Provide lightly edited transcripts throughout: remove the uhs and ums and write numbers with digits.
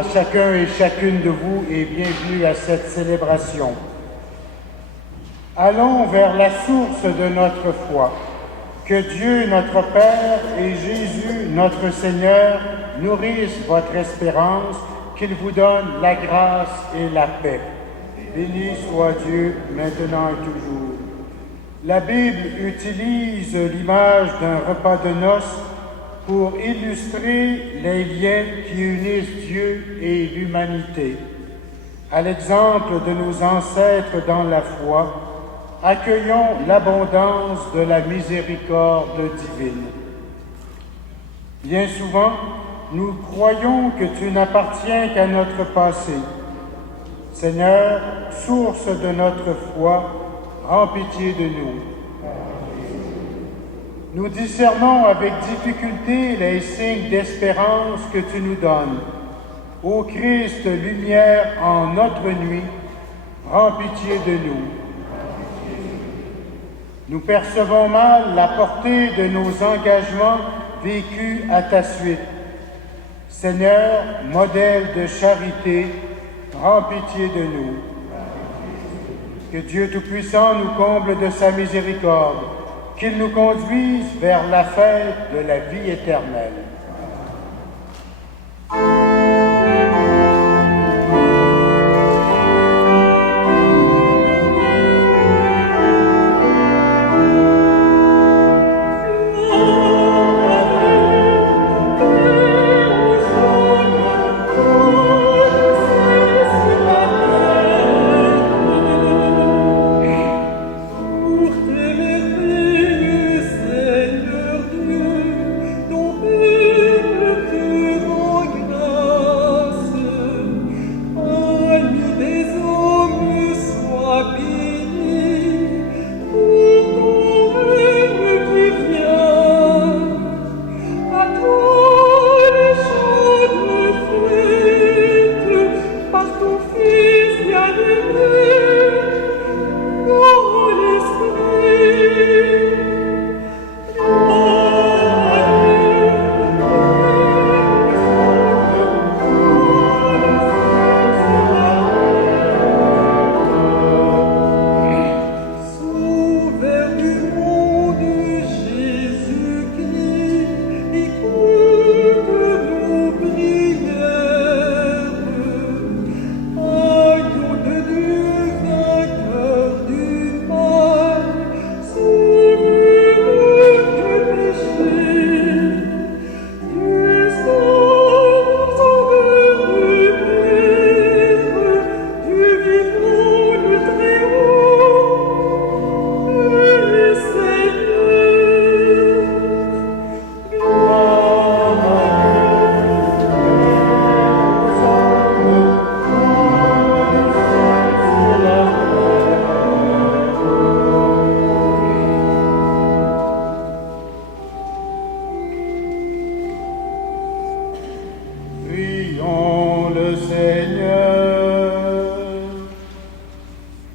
à chacun et chacune de vous et bienvenue à cette célébration. Allons vers la source de notre foi. Que Dieu, notre Père, et Jésus, notre Seigneur, nourrissent votre espérance, qu'il vous donne la grâce et la paix. Béni soit Dieu, maintenant et toujours. La Bible utilise l'image d'un repas de noces pour illustrer les liens qui unissent Dieu et l'humanité. À l'exemple de nos ancêtres dans la foi, accueillons l'abondance de la miséricorde divine. Bien souvent, nous croyons que tu n'appartiens qu'à notre passé. Seigneur, source de notre foi, rends pitié de nous. Nous discernons avec difficulté les signes d'espérance que tu nous donnes. Ô Christ, lumière en notre nuit, rends pitié de nous. Nous percevons mal la portée de nos engagements vécus à ta suite. Seigneur, modèle de charité, rends pitié de nous. Que Dieu Tout-Puissant nous comble de sa miséricorde, qu'il nous conduise vers la fête de la vie éternelle.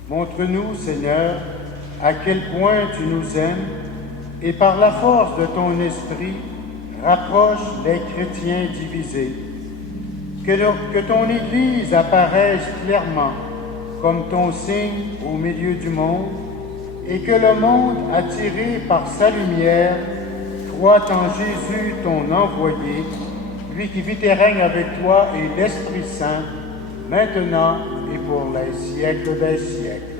Montre-nous, Seigneur, à quel point tu nous aimes et par la force de ton esprit, rapproche les chrétiens divisés. Que ton Église apparaisse clairement comme ton signe au milieu du monde et que le monde, attiré par sa lumière, croit en Jésus, ton envoyé, lui qui vit et règne avec toi et l'Esprit Saint, maintenant et pour les siècles des siècles.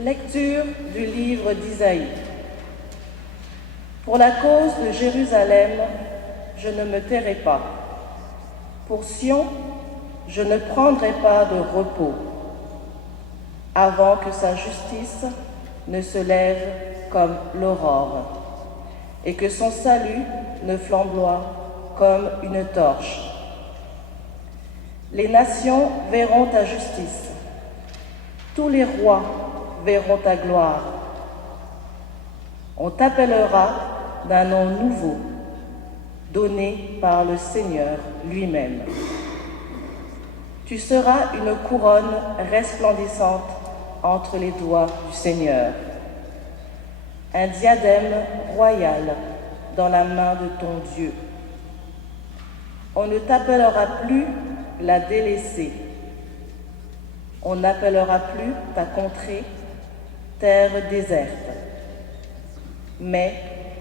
Lecture du livre d'Isaïe. Pour la cause de Jérusalem, je ne me tairai pas. Pour Sion, je ne prendrai pas de repos, avant que sa justice ne se lève comme l'aurore, et que son salut ne flamboie comme une torche. Les nations verront ta justice, tous les rois verront ta gloire. On t'appellera d'un nom nouveau, donné par le Seigneur lui-même. Tu seras une couronne resplendissante entre les doigts du Seigneur, un diadème royal dans la main de ton Dieu. On ne t'appellera plus la délaissée. On n'appellera plus ta contrée terre déserte. Mais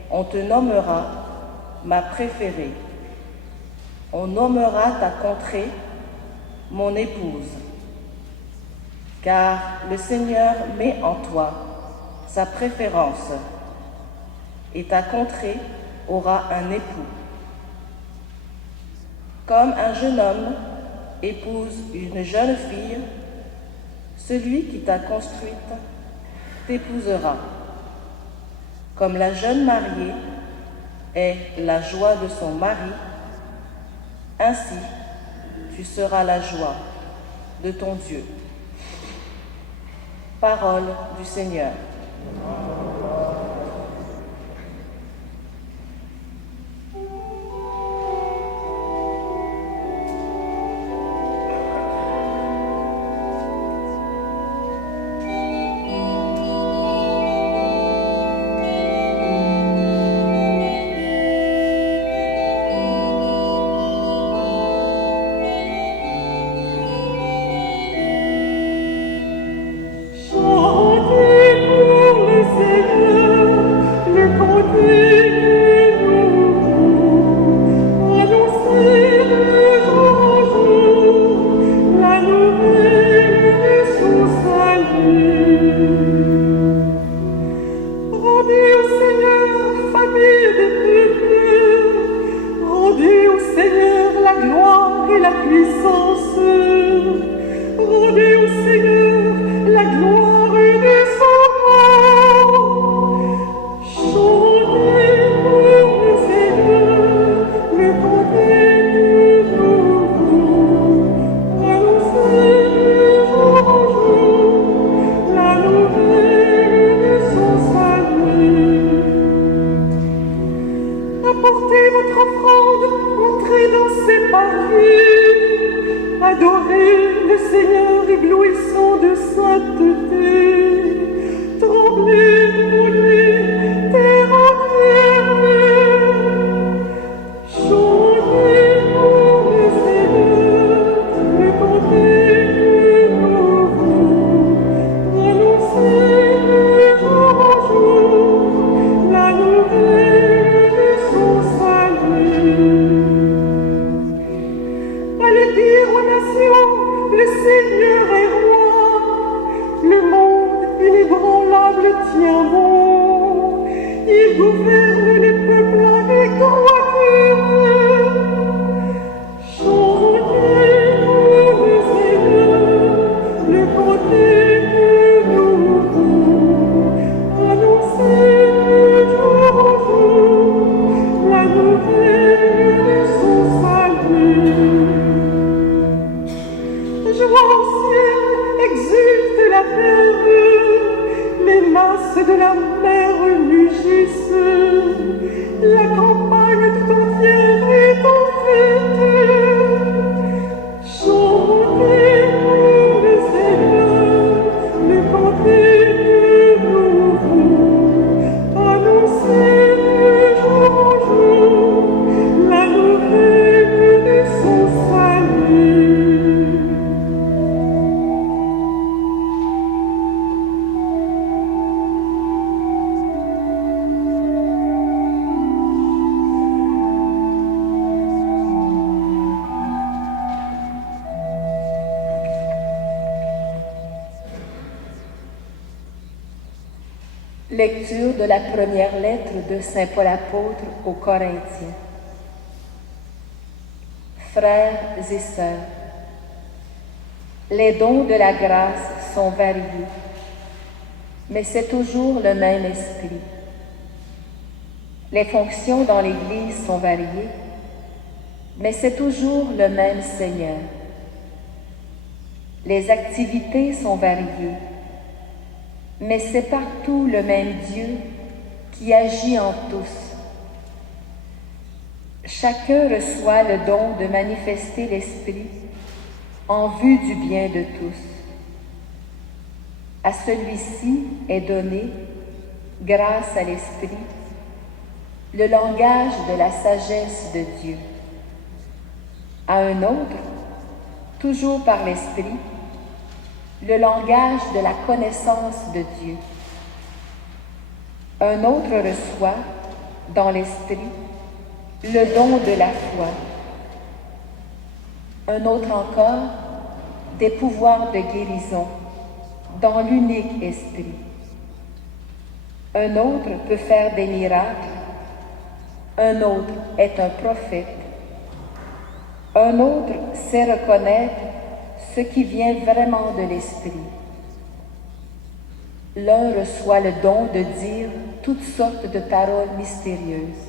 on te nommera ma préférée. On nommera ta contrée mon épouse. Car le Seigneur met en toi sa préférence et ta contrée aura un époux. Comme un jeune homme épouse une jeune fille, celui qui t'a construite t'épousera. Comme la jeune mariée est la joie de son mari, ainsi tu seras la joie de ton Dieu. Parole du Seigneur. Apportez votre offrande, entrez dans ses parvis, adorez le Seigneur éblouissant de sainteté, tremblez pour lui, terre entière, chantez pour le Seigneur, le cantique nouveau, annoncez de jour en jour la nouvelle de son salut. Allez dire aux nations, le Seigneur est roi, le monde inébranlable tient bon, il gouverne les peuples avec droiture. Chantez pour le Seigneur, le cantique nouveau, annoncez de jour en jour la nouvelle de son salut. Joie au ciel, exulte la terre, les masses de la mer mugissent, la campagne tout entière est en fête. Chantez pour le Seigneur, le cantique nouveau, annoncez de jour en jour la nouvelle de son salut. Lecture de la première lettre de Saint Paul apôtre aux Corinthiens. Frères et sœurs, les dons de la grâce sont variés, mais c'est toujours le même esprit. Les fonctions dans l'Église sont variées, mais c'est toujours le même Seigneur. Les activités sont variées, mais c'est partout le même Dieu qui agit en tous. Chacun reçoit le don de manifester l'Esprit en vue du bien de tous. À celui-ci est donné, grâce à l'Esprit, le langage de la sagesse de Dieu. À un autre, toujours par l'Esprit, le langage de la connaissance de Dieu. Un autre reçoit, dans l'Esprit, le don de la foi. Un autre encore, des pouvoirs de guérison, dans l'unique Esprit. Un autre peut faire des miracles. Un autre est un prophète. Un autre sait reconnaître ce qui vient vraiment de l'Esprit. L'un reçoit le don de dire toutes sortes de paroles mystérieuses.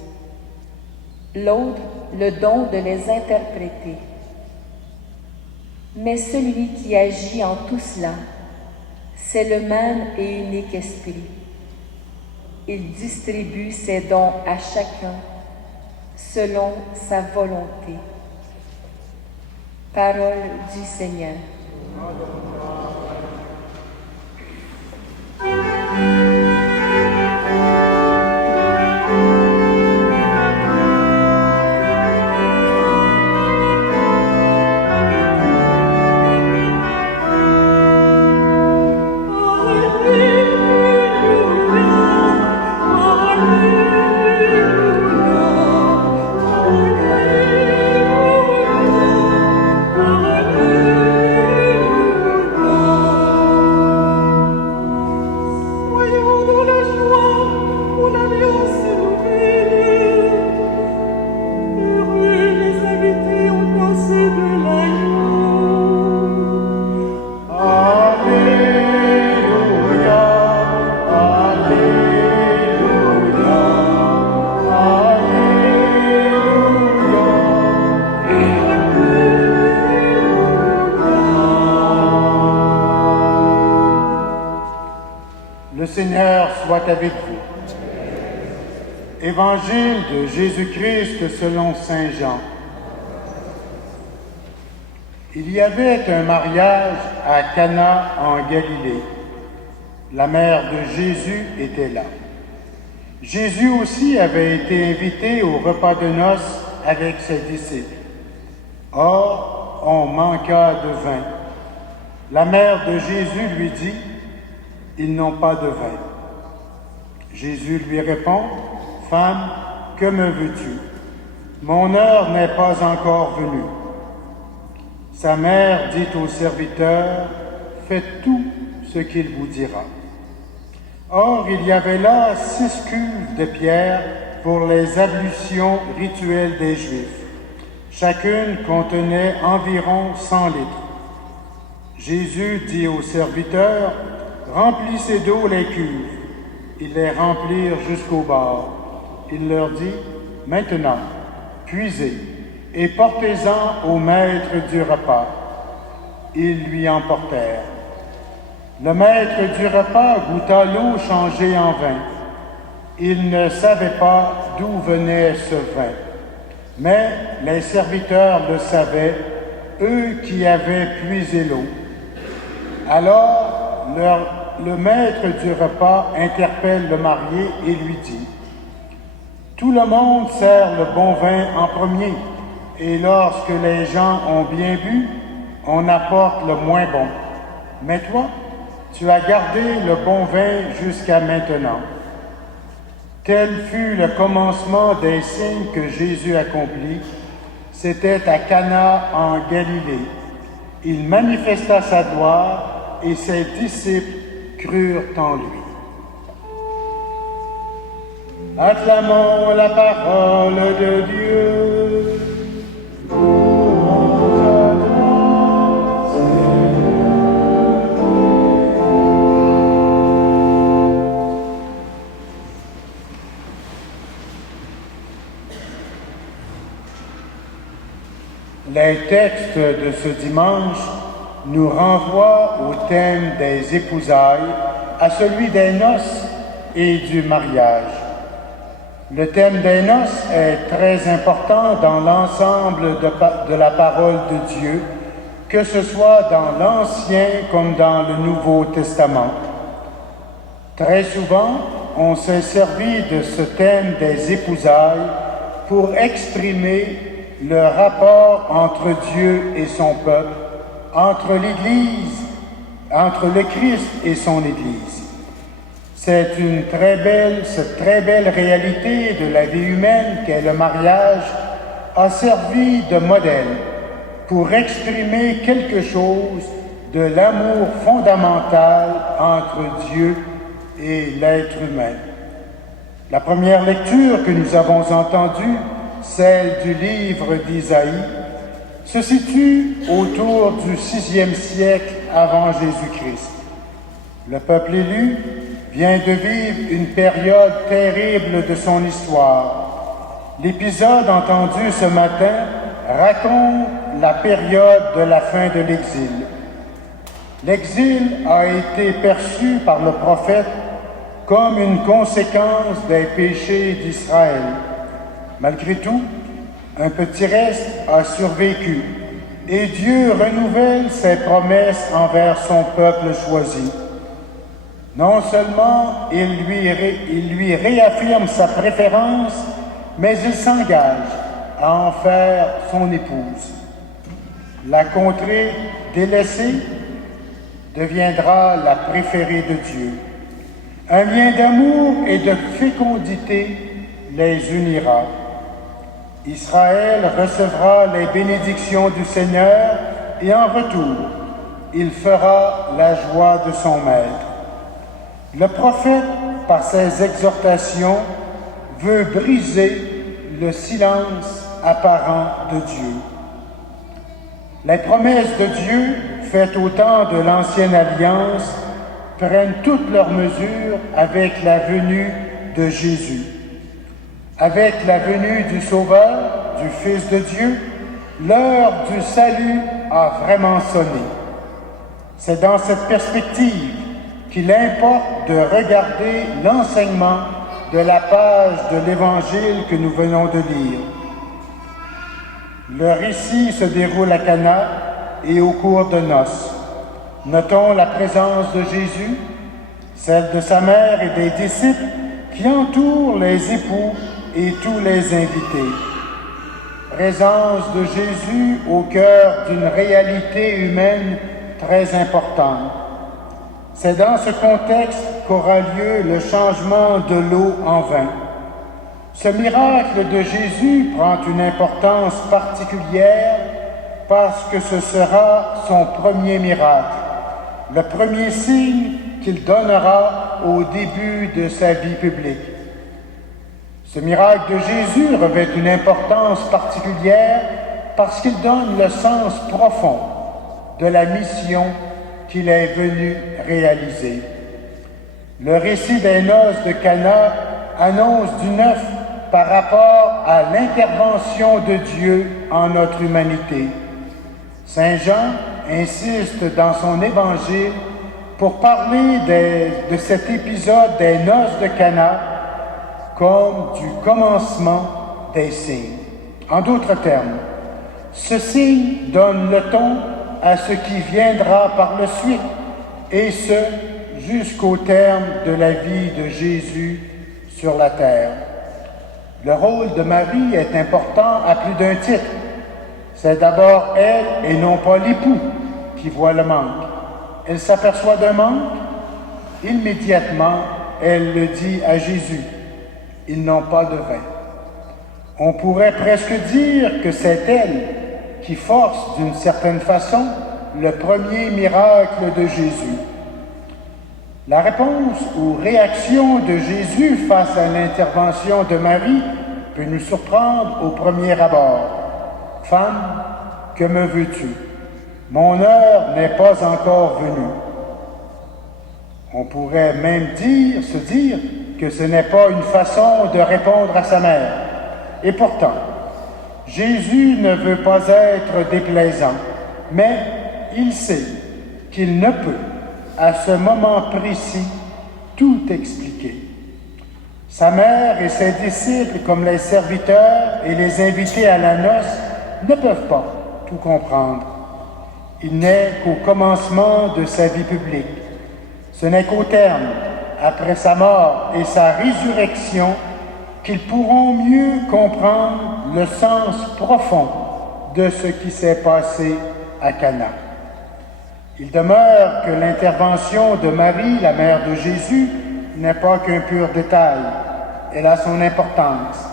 L'autre, le don de les interpréter. Mais celui qui agit en tout cela, c'est le même et unique Esprit. Il distribue ses dons à chacun selon sa volonté. Parole du Seigneur. Le Seigneur soit avec vous. Évangile de Jésus-Christ selon Saint Jean. Il y avait un mariage à Cana en Galilée. La mère de Jésus était là. Jésus aussi avait été invité au repas de noces avec ses disciples. Or, on manqua de vin. La mère de Jésus lui dit: ils n'ont pas de vin. Jésus lui répond: Femme, que me veux-tu? Mon heure n'est pas encore venue. Sa mère dit au serviteur: Faites tout ce qu'il vous dira. Or, il y avait là 6 cuves de pierre pour les ablutions rituelles des Juifs. Chacune contenait environ 100 litres. Jésus dit au serviteur: Remplissez d'eau les cuves. Ils les remplirent jusqu'au bord. Il leur dit: Maintenant, puisez et portez-en au maître du repas. Ils lui emportèrent. Le maître du repas goûta l'eau changée en vin. Il ne savait pas d'où venait ce vin. Mais les serviteurs le savaient, eux qui avaient puisé l'eau. Alors, le maître du repas interpelle le marié et lui dit: Tout le monde sert le bon vin en premier, et lorsque les gens ont bien bu, on apporte le moins bon. Mais toi, tu as gardé le bon vin jusqu'à maintenant. Tel fut le commencement des signes que Jésus accomplit. C'était à Cana en Galilée. Il manifesta sa gloire et ses disciples crurent en lui. Acclamons la parole de Dieu. Les textes de ce dimanche nous renvoient au thème des épousailles, à celui des noces et du mariage. Le thème des noces est très important dans l'ensemble de la parole de Dieu, que ce soit dans l'Ancien comme dans le Nouveau Testament. Très souvent, on s'est servi de ce thème des épousailles pour exprimer le rapport entre Dieu et son peuple, entre l'Église, entre le Christ et son Église. Cette très belle réalité de la vie humaine qu'est le mariage a servi de modèle pour exprimer quelque chose de l'amour fondamental entre Dieu et l'être humain. La première lecture que nous avons entendue, celle du livre d'Isaïe, se situe autour du VIe siècle avant Jésus-Christ. Le peuple élu vient de vivre une période terrible de son histoire. L'épisode entendu ce matin raconte la période de la fin de l'exil. L'exil a été perçu par le prophète comme une conséquence des péchés d'Israël. Malgré tout, un petit reste a survécu et Dieu renouvelle ses promesses envers son peuple choisi. Non seulement il lui réaffirme sa préférence, mais il s'engage à en faire son épouse. La contrée délaissée deviendra la préférée de Dieu. Un lien d'amour et de fécondité les unira. Israël recevra les bénédictions du Seigneur et en retour, il fera la joie de son maître. Le prophète, par ses exhortations, veut briser le silence apparent de Dieu. Les promesses de Dieu, faites au temps de l'Ancienne Alliance, prennent toutes leurs mesures avec la venue de Jésus. Avec la venue du Sauveur, du Fils de Dieu, l'heure du salut a vraiment sonné. C'est dans cette perspective qu'il importe de regarder l'enseignement de la page de l'Évangile que nous venons de lire. Le récit se déroule à Cana et au cours de noces. Notons la présence de Jésus, celle de sa mère et des disciples qui entourent les époux et tous les invités. Présence de Jésus au cœur d'une réalité humaine très importante. C'est dans ce contexte qu'aura lieu le changement de l'eau en vin. Ce miracle de Jésus prend une importance particulière parce que ce sera son premier miracle, le premier signe qu'il donnera au début de sa vie publique. Ce miracle de Jésus revêt une importance particulière parce qu'il donne le sens profond de la mission qu'il est venu réaliser. Le récit des noces de Cana annonce du neuf par rapport à l'intervention de Dieu en notre humanité. Saint Jean insiste dans son évangile pour parler de cet épisode des noces de Cana comme du commencement des signes. En d'autres termes, ce signe donne le ton à ce qui viendra par la suite, et ce, jusqu'au terme de la vie de Jésus sur la terre. Le rôle de Marie est important à plus d'un titre. C'est d'abord elle et non pas l'époux qui voit le manque. Elle s'aperçoit d'un manque, immédiatement elle le dit à Jésus. Ils n'ont pas de vin. On pourrait presque dire que c'est elle qui force d'une certaine façon le premier miracle de Jésus. La réponse ou réaction de Jésus face à l'intervention de Marie peut nous surprendre au premier abord. « Femme, que me veux-tu? Mon heure n'est pas encore venue. » On pourrait même se dire que ce n'est pas une façon de répondre à sa mère. Et pourtant, Jésus ne veut pas être déplaisant, mais il sait qu'il ne peut, à ce moment précis, tout expliquer. Sa mère et ses disciples, comme les serviteurs et les invités à la noce, ne peuvent pas tout comprendre. Il n'est qu'au commencement de sa vie publique. Ce n'est qu'au terme, après sa mort et sa résurrection, qu'ils pourront mieux comprendre le sens profond de ce qui s'est passé à Cana. Il demeure que l'intervention de Marie, la mère de Jésus, n'est pas qu'un pur détail. Elle a son importance.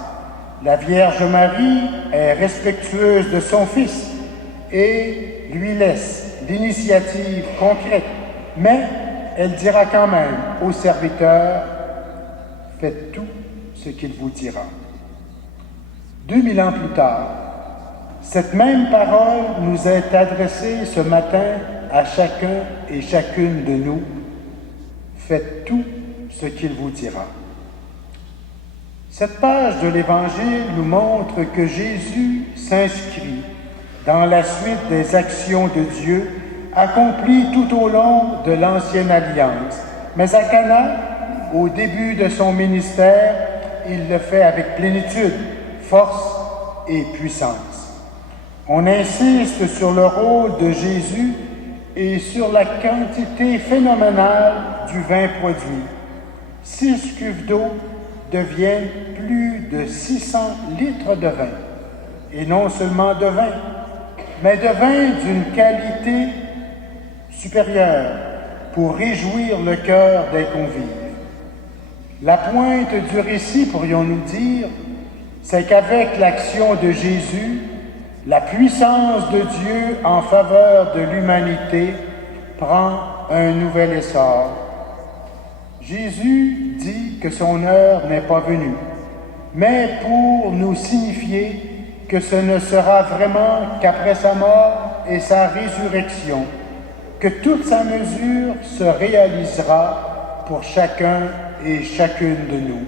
La Vierge Marie est respectueuse de son Fils et lui laisse l'initiative concrète, mais elle dira quand même aux serviteurs « Faites tout ce qu'il vous dira ». 2000 ans plus tard, cette même parole nous est adressée ce matin à chacun et chacune de nous. Faites tout ce qu'il vous dira. Cette page de l'Évangile nous montre que Jésus s'inscrit dans la suite des actions de Dieu accomplies tout au long de l'Ancienne Alliance. Mais à Cana, au début de son ministère, il le fait avec plénitude, force et puissance. On insiste sur le rôle de Jésus et sur la quantité phénoménale du vin produit. 6 cuves d'eau deviennent plus de 600 litres de vin. Et non seulement de vin, mais de vin d'une qualité supérieure pour réjouir le cœur des convives. La pointe du récit, pourrions-nous dire, c'est qu'avec l'action de Jésus, la puissance de Dieu en faveur de l'humanité prend un nouvel essor. Jésus dit que son heure n'est pas venue, mais pour nous signifier que ce ne sera vraiment qu'après sa mort et sa résurrection que toute sa mesure se réalisera pour chacun et chacune de nous.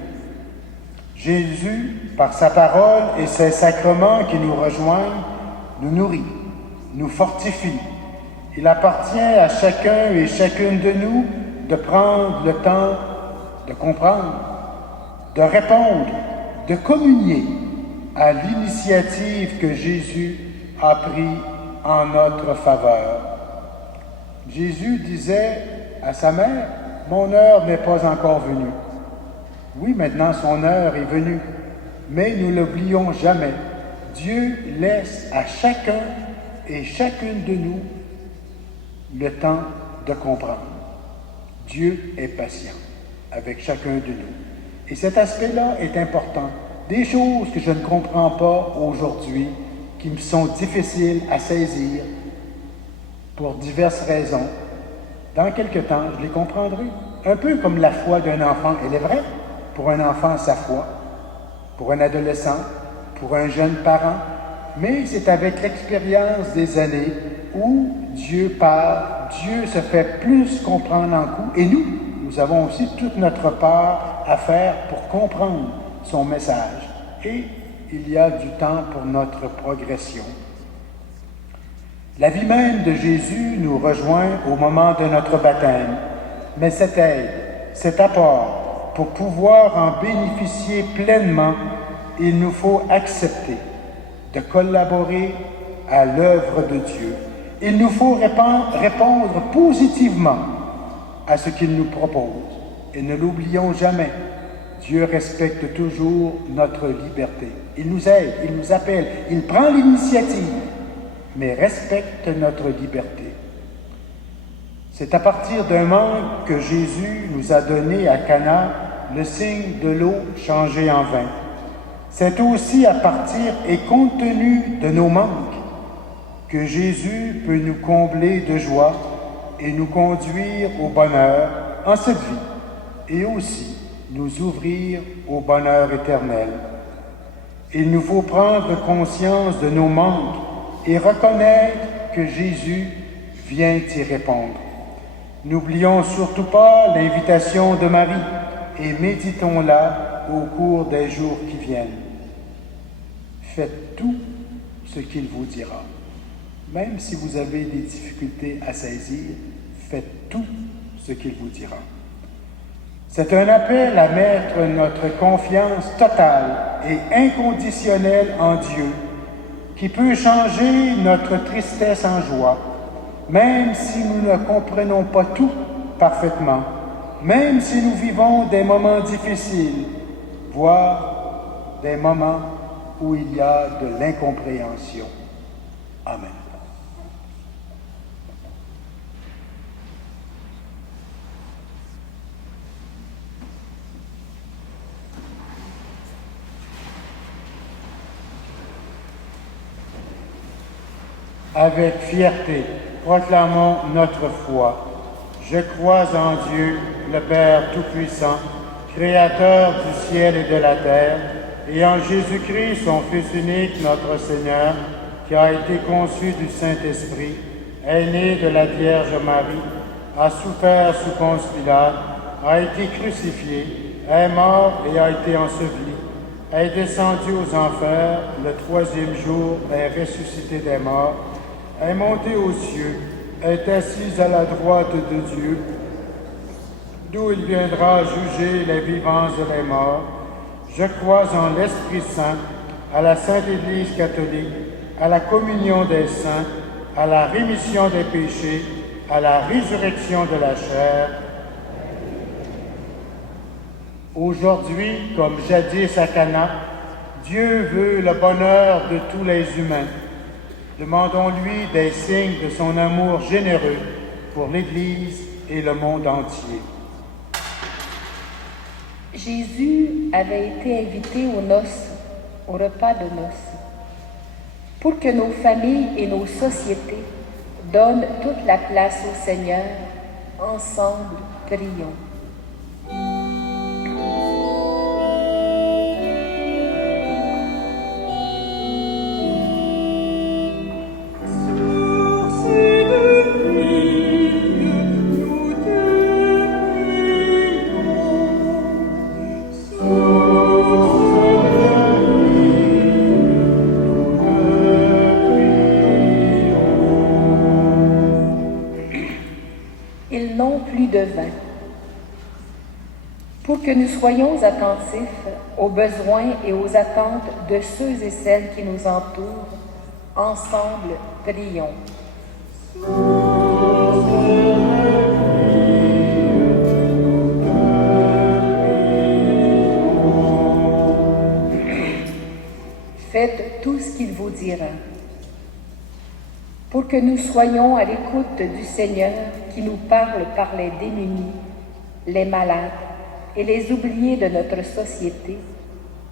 Jésus, par sa parole et ses sacrements qui nous rejoignent, nous nourrit, nous fortifie. Il appartient à chacun et chacune de nous de prendre le temps de comprendre, de répondre, de communier à l'initiative que Jésus a prise en notre faveur. Jésus disait à sa mère, « Mon heure n'est pas encore venue. » Oui, maintenant son heure est venue, mais nous ne l'oublions jamais. Dieu laisse à chacun et chacune de nous le temps de comprendre. Dieu est patient avec chacun de nous. Et cet aspect-là est important. Des choses que je ne comprends pas aujourd'hui, qui me sont difficiles à saisir pour diverses raisons, dans quelque temps, je les comprendrai. Un peu comme la foi d'un enfant, elle est vraie. Pour un enfant, sa foi. Pour un adolescent, pour un jeune parent. Mais c'est avec l'expérience des années où Dieu parle, Dieu se fait plus comprendre en coup. Et nous avons aussi toute notre part à faire pour comprendre son message. Et il y a du temps pour notre progression. La vie même de Jésus nous rejoint au moment de notre baptême. Mais cette aide, cet apport, pour pouvoir en bénéficier pleinement, il nous faut accepter de collaborer à l'œuvre de Dieu. Il nous faut répondre positivement à ce qu'il nous propose. Et ne l'oublions jamais, Dieu respecte toujours notre liberté. Il nous aide, il nous appelle, il prend l'initiative, mais respecte notre liberté. C'est à partir d'un manque que Jésus nous a donné à Cana le signe de l'eau changée en vin. C'est aussi à partir et compte tenu de nos manques que Jésus peut nous combler de joie et nous conduire au bonheur en cette vie et aussi nous ouvrir au bonheur éternel. Il nous faut prendre conscience de nos manques et reconnaître que Jésus vient y répondre. N'oublions surtout pas l'invitation de Marie et méditons-la au cours des jours qui viennent. Faites tout ce qu'il vous dira. Même si vous avez des difficultés à saisir, faites tout ce qu'il vous dira. C'est un appel à mettre notre confiance totale et inconditionnelle en Dieu, qui peut changer notre tristesse en joie, même si nous ne comprenons pas tout parfaitement, même si nous vivons des moments difficiles, voire des moments où il y a de l'incompréhension. Amen. Avec fierté, proclamons notre foi. Je crois en Dieu, le Père Tout-Puissant, Créateur du ciel et de la terre, et en Jésus-Christ, son Fils unique, notre Seigneur, qui a été conçu du Saint-Esprit, est né de la Vierge Marie, a souffert sous Ponce Pilate, a été crucifié, est mort et a été enseveli, est descendu aux enfers, le troisième jour est ressuscité des morts, est monté aux cieux, est assis à la droite de Dieu, d'où il viendra juger les vivants et les morts. Je crois en l'Esprit Saint, à la Sainte Église catholique, à la communion des saints, à la rémission des péchés, à la résurrection de la chair. Aujourd'hui, comme jadis à Cana, Dieu veut le bonheur de tous les humains. Demandons-lui des signes de son amour généreux pour l'Église et le monde entier. Jésus avait été invité aux noces, au repas de noces, pour que nos familles et nos sociétés donnent toute la place au Seigneur. Ensemble, prions. De vin, pour que nous soyons attentifs aux besoins et aux attentes de ceux et celles qui nous entourent. Ensemble, prions. Faites tout ce qu'il vous dira, pour que nous soyons à l'écoute du Seigneur qui nous parle par les démunis, les malades et les oubliés de notre société.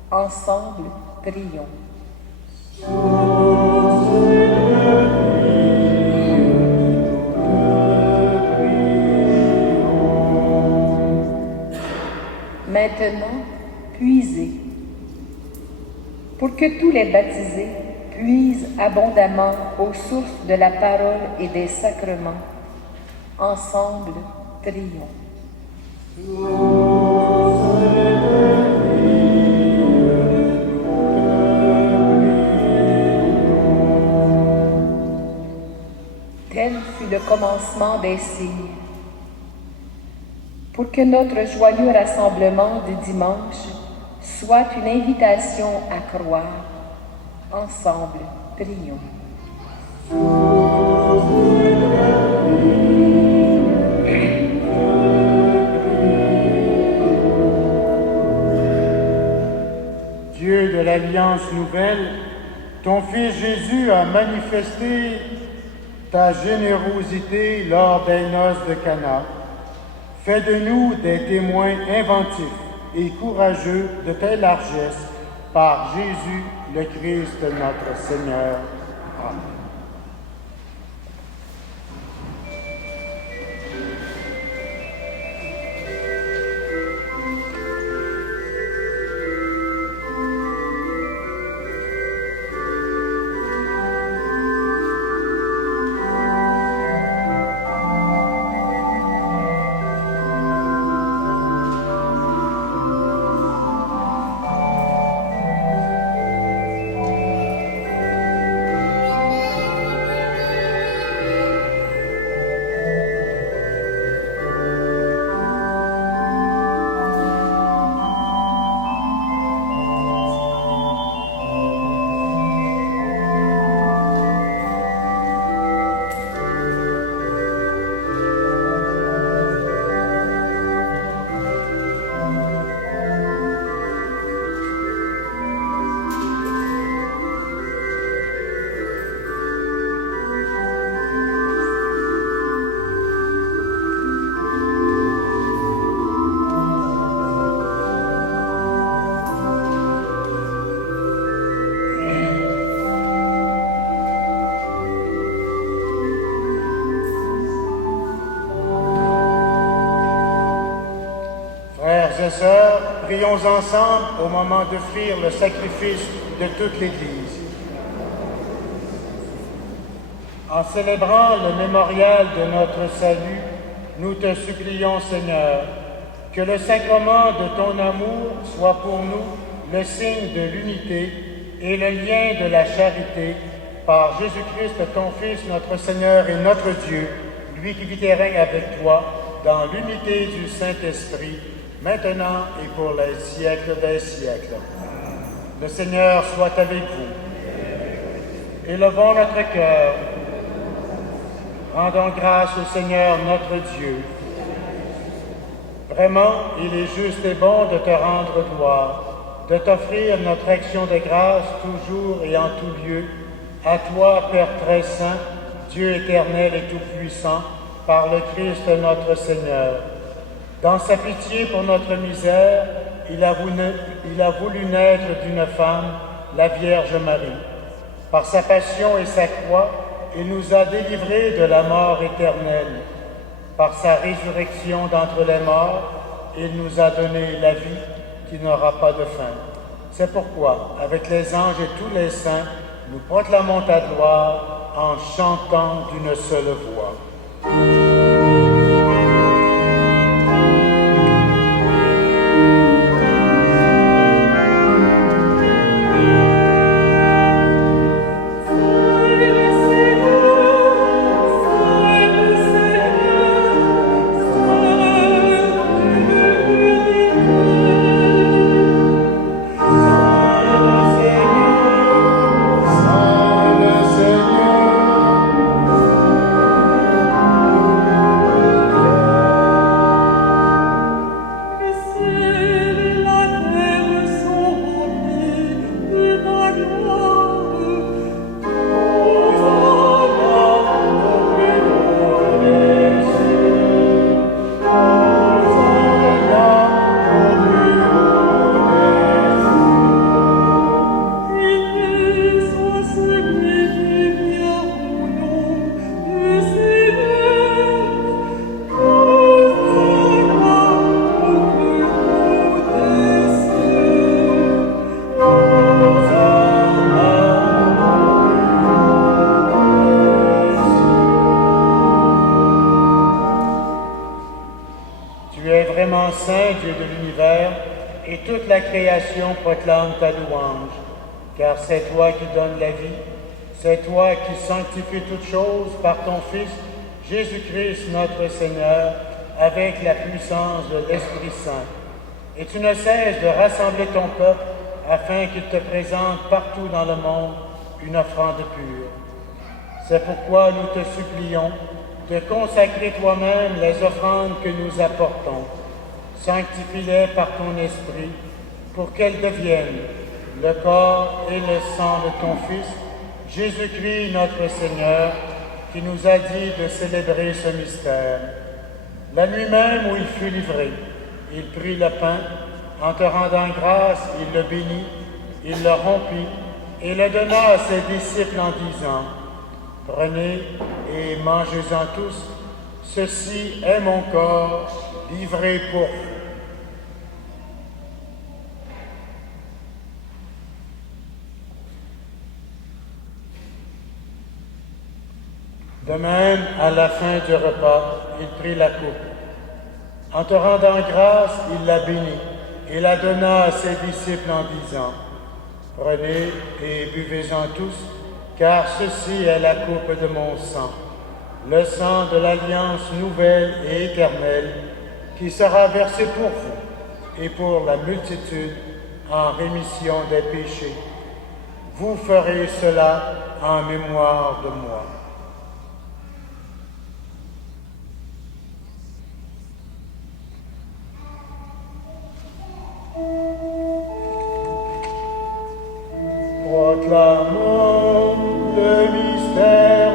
Ensemble, prions. Maintenant, puisez, pour que tous les baptisés puisent abondamment aux sources de la parole et des sacrements. Ensemble, prions. Tel fut le commencement des signes, pour que notre joyeux rassemblement du dimanche soit une invitation à croire. Ensemble, prions. Dieu de l'Alliance nouvelle, ton Fils Jésus a manifesté ta générosité lors des noces de Cana. Fais de nous des témoins inventifs et courageux de tes largesses par Jésus le Christ notre Seigneur. Amen. et sœurs, prions ensemble au moment d'offrir le sacrifice de toute l'Église. En célébrant le mémorial de notre salut, nous te supplions, Seigneur, que le sacrement de ton amour soit pour nous le signe de l'unité et le lien de la charité par Jésus-Christ, ton Fils, notre Seigneur et notre Dieu, lui qui vit et règne avec toi dans l'unité du Saint-Esprit, maintenant et pour les siècles des siècles. Le Seigneur soit avec vous. Élevons notre cœur. Rendons grâce au Seigneur notre Dieu. Vraiment, il est juste et bon de te rendre gloire, de t'offrir notre action de grâce toujours et en tout lieu, à toi, Père très saint, Dieu éternel et tout-puissant, par le Christ notre Seigneur. Dans sa pitié pour notre misère, il a voulu naître d'une femme, la Vierge Marie. Par sa passion et sa croix, il nous a délivrés de la mort éternelle. Par sa résurrection d'entre les morts, il nous a donné la vie qui n'aura pas de fin. C'est pourquoi, avec les anges et tous les saints, nous proclamons ta gloire en chantant d'une seule voix. Proclame ta louange, car c'est toi qui donnes la vie, c'est toi qui sanctifies toutes choses par ton Fils, Jésus-Christ notre Seigneur, avec la puissance de l'Esprit Saint. Et tu ne cesses de rassembler ton peuple afin qu'il te présente partout dans le monde une offrande pure. C'est pourquoi nous te supplions de consacrer toi-même les offrandes que nous apportons. Sanctifie-les par ton Esprit, pour qu'elles deviennent le corps et le sang de ton Fils, Jésus-Christ notre Seigneur, qui nous a dit de célébrer ce mystère. La nuit même où il fut livré, il prit le pain, en te rendant grâce, il le bénit, il le rompit et le donna à ses disciples en disant, « Prenez et mangez-en tous, ceci est mon corps livré pour vous. » De même, à la fin du repas, il prit la coupe. En te rendant grâce, il la bénit et la donna à ses disciples en disant, « Prenez et buvez-en tous, car ceci est la coupe de mon sang, le sang de l'alliance nouvelle et éternelle, qui sera versé pour vous et pour la multitude en rémission des péchés. Vous ferez cela en mémoire de moi. » Proclamons le mystère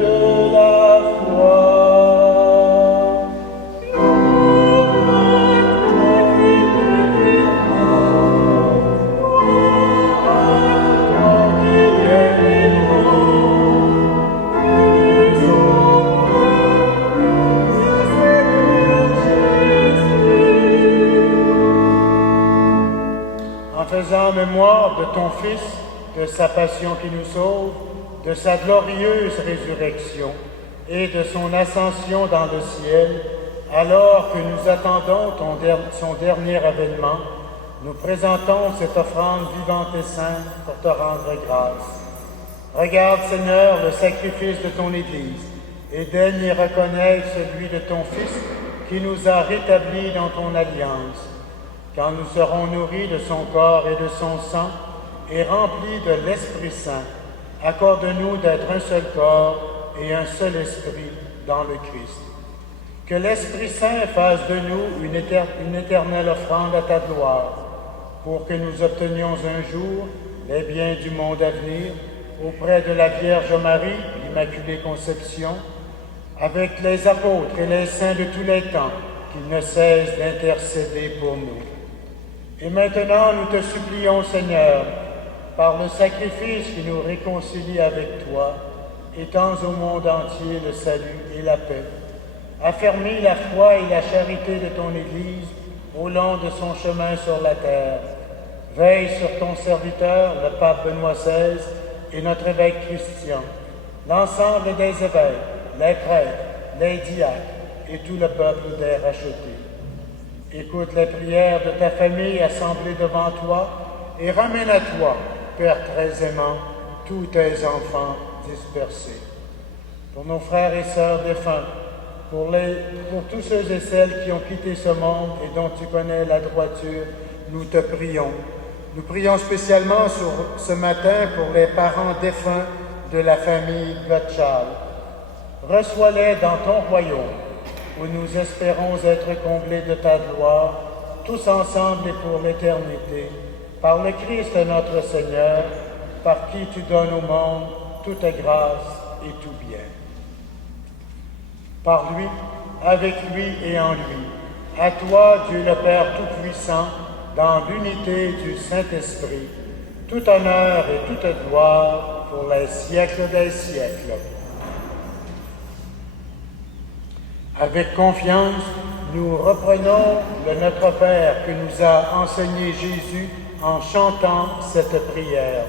de la foi. de sa passion qui nous sauve, de sa glorieuse résurrection et de son ascension dans le ciel, alors que nous attendons son dernier avènement, nous présentons cette offrande vivante et sainte pour te rendre grâce. Regarde, Seigneur, le sacrifice de ton Église et daigne y reconnaître celui de ton Fils qui nous a rétablis dans ton alliance. Quand nous serons nourris de son corps et de son sang et remplis de l'Esprit Saint, accorde-nous d'être un seul corps et un seul esprit dans le Christ. Que l'Esprit Saint fasse de nous une éternelle offrande à ta gloire, pour que nous obtenions un jour les biens du monde à venir auprès de la Vierge Marie, l'Immaculée Conception, avec les apôtres et les saints de tous les temps, qui ne cessent d'intercéder pour nous. Et maintenant, nous te supplions, Seigneur, par le sacrifice qui nous réconcilie avec toi, étends au monde entier le salut et la paix. Affermis la foi et la charité de ton Église au long de son chemin sur la terre. Veille sur ton serviteur, le pape Benoît XVI, et notre évêque Christian, l'ensemble des évêques, les prêtres, les diacres et tout le peuple des rachetés. Écoute les prières de ta famille assemblée devant toi et ramène à toi, Père très aimant, tous tes enfants dispersés. Pour nos frères et sœurs défunts, pour tous ceux et celles qui ont quitté ce monde et dont tu connais la droiture, nous te prions. Nous prions spécialement ce matin pour les parents défunts de la famille Gottschall. Reçois-les dans ton royaume, où nous espérons être comblés de ta gloire, tous ensemble et pour l'éternité, par le Christ notre Seigneur, par qui tu donnes au monde toute grâce et tout bien. Par lui, avec lui et en lui, à toi, Dieu le Père Tout-Puissant, dans l'unité du Saint-Esprit, tout honneur et toute gloire pour les siècles des siècles. Avec confiance, nous reprenons le Notre Père que nous a enseigné Jésus en chantant cette prière.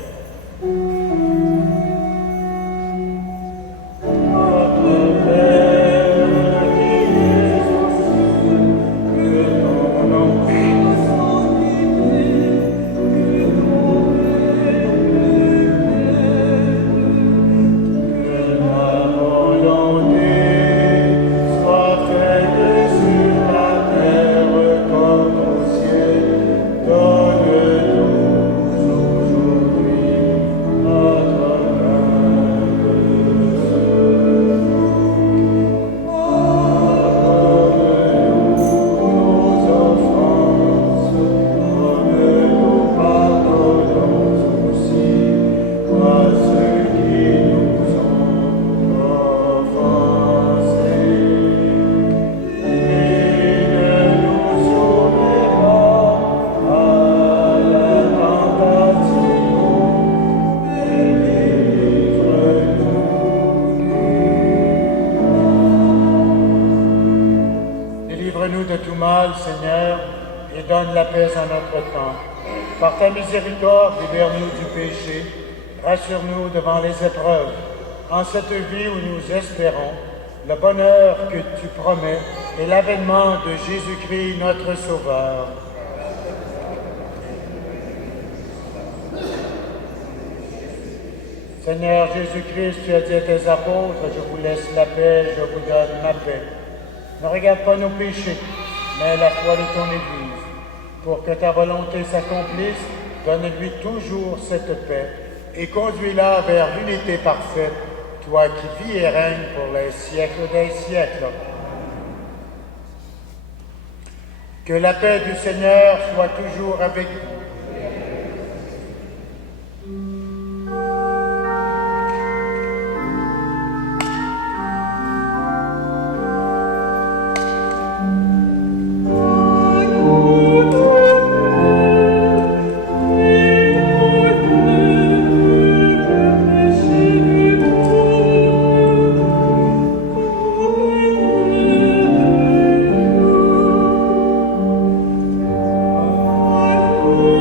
Notre Père, délivre-nous de tout mal, Seigneur, et donne la paix à notre temps. Par ta miséricorde, libère-nous du péché, rassure-nous devant les épreuves, en cette vie où nous espérons le bonheur que tu promets et l'avènement de Jésus-Christ, notre Sauveur. Seigneur Jésus-Christ, tu as dit à tes apôtres, je vous laisse la paix, je vous donne ma paix. Ne regarde pas nos péchés, mais la foi de ton Église. Pour que ta volonté s'accomplisse, donne-lui toujours cette paix et conduis-la vers l'unité parfaite, toi qui vis et règnes pour les siècles des siècles. Que la paix du Seigneur soit toujours avec vous. Amen.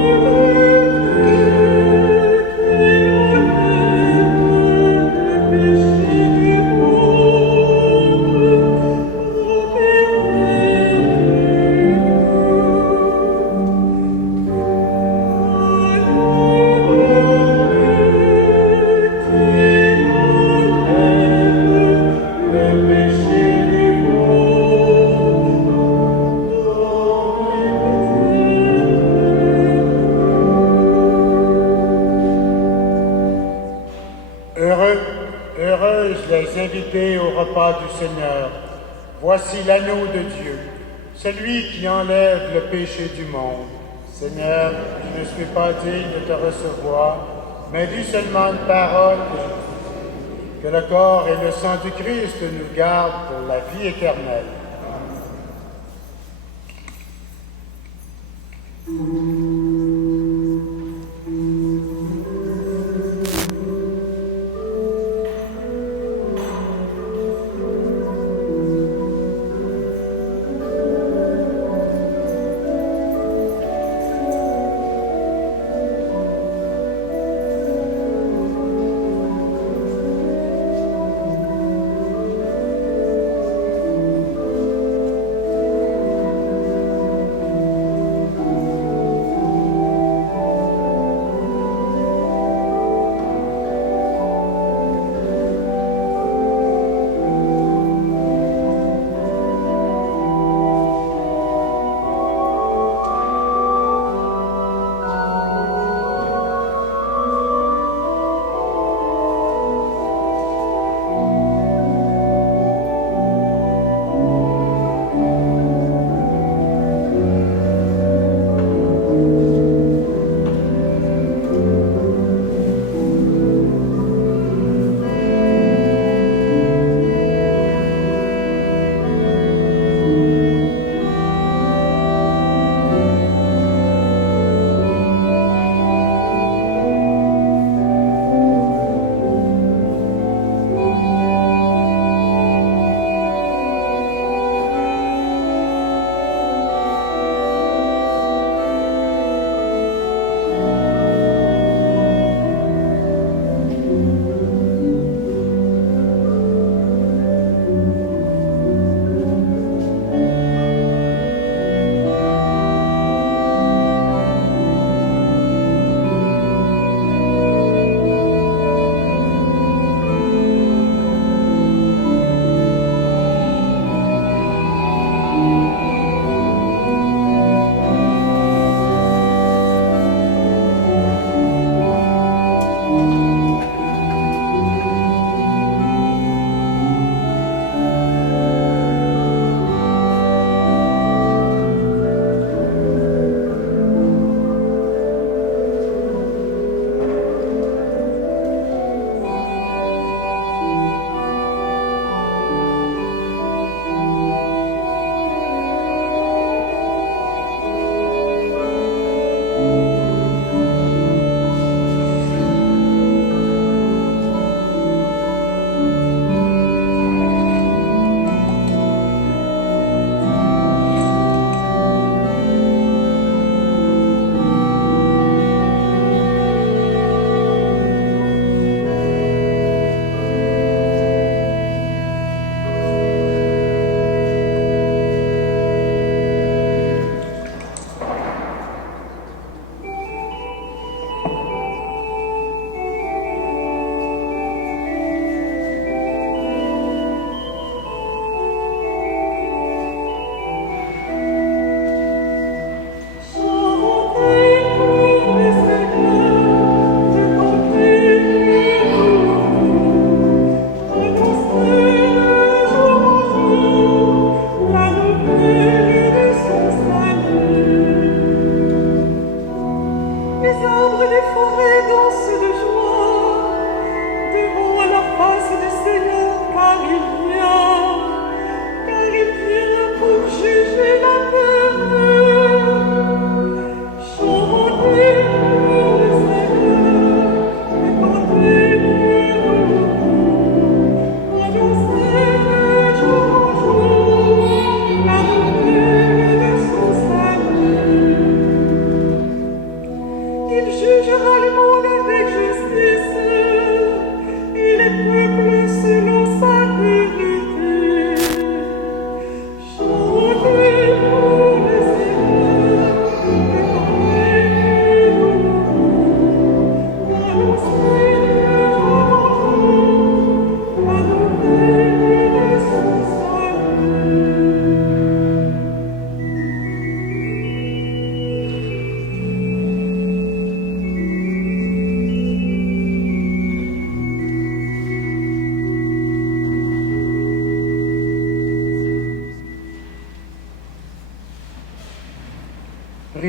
Heureuses les invités au repas du Seigneur. Voici l'agneau de Dieu, celui qui enlève le péché du monde. Seigneur, je ne suis pas digne de te recevoir, mais dis seulement une parole, que le corps et le sang du Christ nous gardent pour la vie éternelle.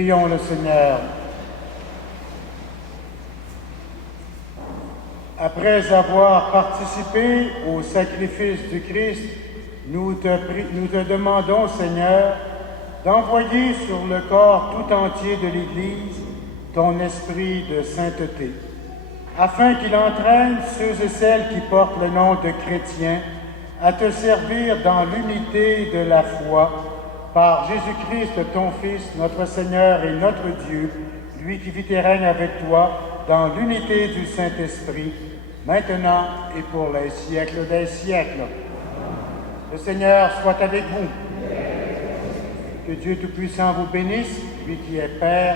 Prions le Seigneur. Après avoir participé au sacrifice du Christ, nous te demandons, Seigneur, d'envoyer sur le corps tout entier de l'Église ton esprit de sainteté, afin qu'il entraîne ceux et celles qui portent le nom de chrétiens à te servir dans l'unité de la foi, par Jésus-Christ, ton Fils, notre Seigneur et notre Dieu, lui qui vit et règne avec toi dans l'unité du Saint-Esprit, maintenant et pour les siècles des siècles. Le Seigneur soit avec vous. Que Dieu Tout-Puissant vous bénisse, lui qui est Père,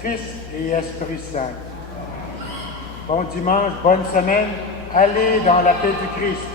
Fils et Esprit Saint. Bon dimanche, bonne semaine, allez dans la paix du Christ.